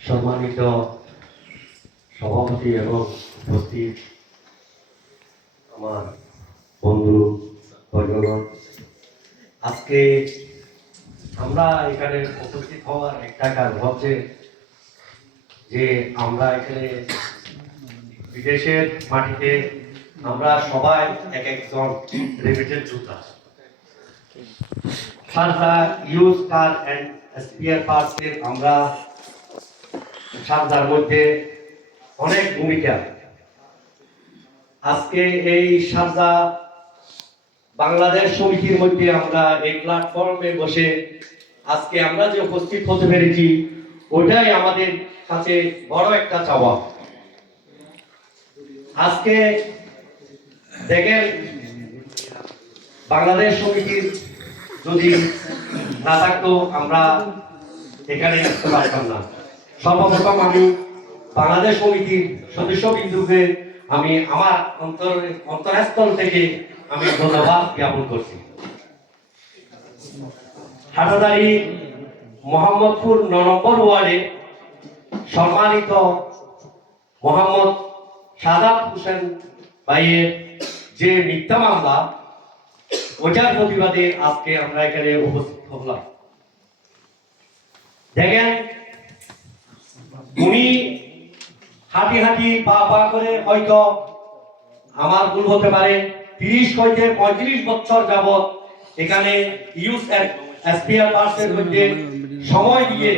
সম্মানিত সভাপতি এবং উপস্থিত আমার বন্ধু বর্গগণ আজকে আমরা এখানে উপস্থিত হওয়ার একটা কারণ হচ্ছে যে আমরা এখানে বিদেশের মাটিতে আমরা সবাই এক একজন রেমিটেড যোদ্ধা। Sarada, use car and spare পার্টসের আমরা সারদার মধ্যে অনেক ভূমিকা। আজকে এই সারদা বাংলাদেশ সমিতির মধ্যে আমরা এই প্ল্যাটফর্মে বসে আজকে আমরা যে উপস্থিত হতে পেরেছি, ওটাই আমাদের কাছে বড় একটা চাওয়া। আজকে দেখেন, বাংলাদেশ সমিতির যদি না থাকতো, আমরা এখানে আসতে পারতাম না। সর্বপ্রথম আমি বাংলাদেশ সমিতির সদস্য বিন্দুকে আমি আমার অন্তর, অন্তরস্থল থেকে আমি ধন্যবাদ জ্ঞাপন করছি। হাটাদারি মোহাম্মদপুর ন নম্বর ওয়ার্ডে সম্মানিত মোহাম্মদ সাদাত হোসেন ভাইয়ের যে মিথ্যা মামলা ওটার প্রতিবাদে আজকে আমরা এখানে উপস্থিত হলাম। দেখেন, উনি হাঁটি হাঁটি পা পা করে হয়তো আমার ভুল হতে পারে, তিরিশ হইতে পঁয়ত্রিশ বছর যাবত এখানে ইউজ এসপিআর পার্সের মধ্যে সময় দিয়ে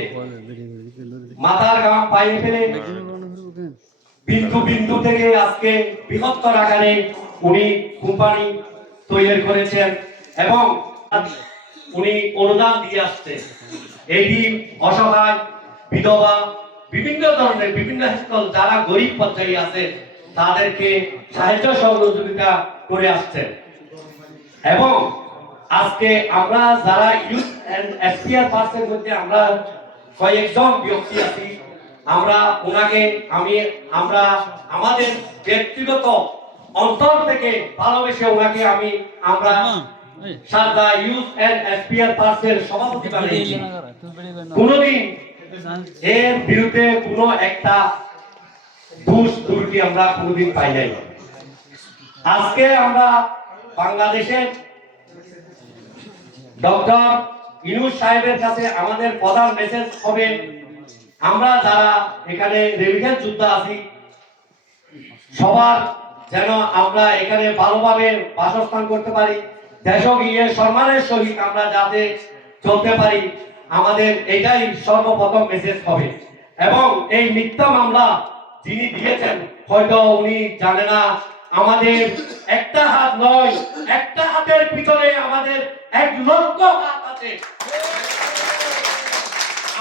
মাথার গাম পায়ে ফেলে বিন্দু বিন্দু থেকে আজকে বৃহত্তর আকারে উনি কোম্পানি তৈরি করেছেন এবং উনি অনুদান দিয়ে আসছে। এটি অসহায়, বিধবা, বিভিন্ন ধরনের, বিভিন্ন স্থল যারা গরিব পর্যায়ে আছে তাদেরকে সাহায্য সহযোগিতা করে আসছেন। এবং আজকে আমরা যারা ইউথ এন্ড এসপিআর পার্সের মধ্যে আমরা কয়েকজন ব্যক্তি আছি, আমরা ওনাকে আমি, আমরা আমাদের ব্যক্তিগত অন্তর থেকে ভালোবেসে ওনাকে আমি আমরা সারদা ইউথ এন্ড এসপিআর পার্সের সভাপতি বানিয়েছি। কোনোদিন এর বিরুদ্ধে কোনো একটা ঘুষ দুর্নীতি আমরা কোনোদিন পাই নাই। আজকে আমরা বাংলাদেশের ডক্টর ইনুস সাহেবের কাছে আমাদের প্রধান মেসেজ হবে আমরা যারা এখানে রেমিটেন্স যোদ্ধা আছি সবার যেন আমরা এখানে ভালোভাবে বাসস্থান করতে পারি। দেশ গিয়ে সম্মানের সহিত আমরা যাতে চলতে পারি, আমাদের এটাই সর্বপ্রথম মেসেজ হবে। এবং এই মিথ্যা মামলা যিনি দিয়েছেন, হয়তো উনি জানে না, আমাদের একটা হাত নয়, একটা হাতের পিছনে আমাদের এক লক্ষ হাত আছে।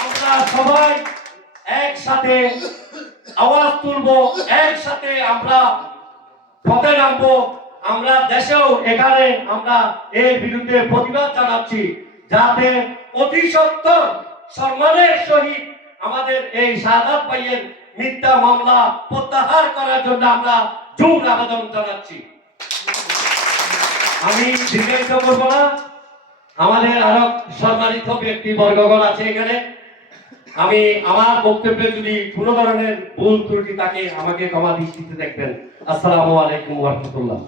আমরা সবাই একসাথে আওয়াজ তুলবো, একসাথে আমরা পথে নামবো। আমরা দেশেও এখানে আমরা এর বিরুদ্ধে প্রতিবাদ জানাচ্ছি, যাতে অতি সত্তর সম্মানের সহিত আমাদের এই সাদাত ভাইয়ের মিথ্যা মামলা প্রত্যাহার করার জন্য আমরা জোর আবেদন জানাচ্ছি। আমি দীর্ঘায়িত করব না। আমাদের আরও সম্মানিত ব্যক্তি বর্গগণ আছে এখানে। আমি আমার বক্তব্যে যদি কোনো ধরনের ভুল ত্রুটি থাকে, আমাকে ক্ষমা দৃষ্টিতে দেখবেন। আসসালামু আলাইকুম রহমতুল্লাহ।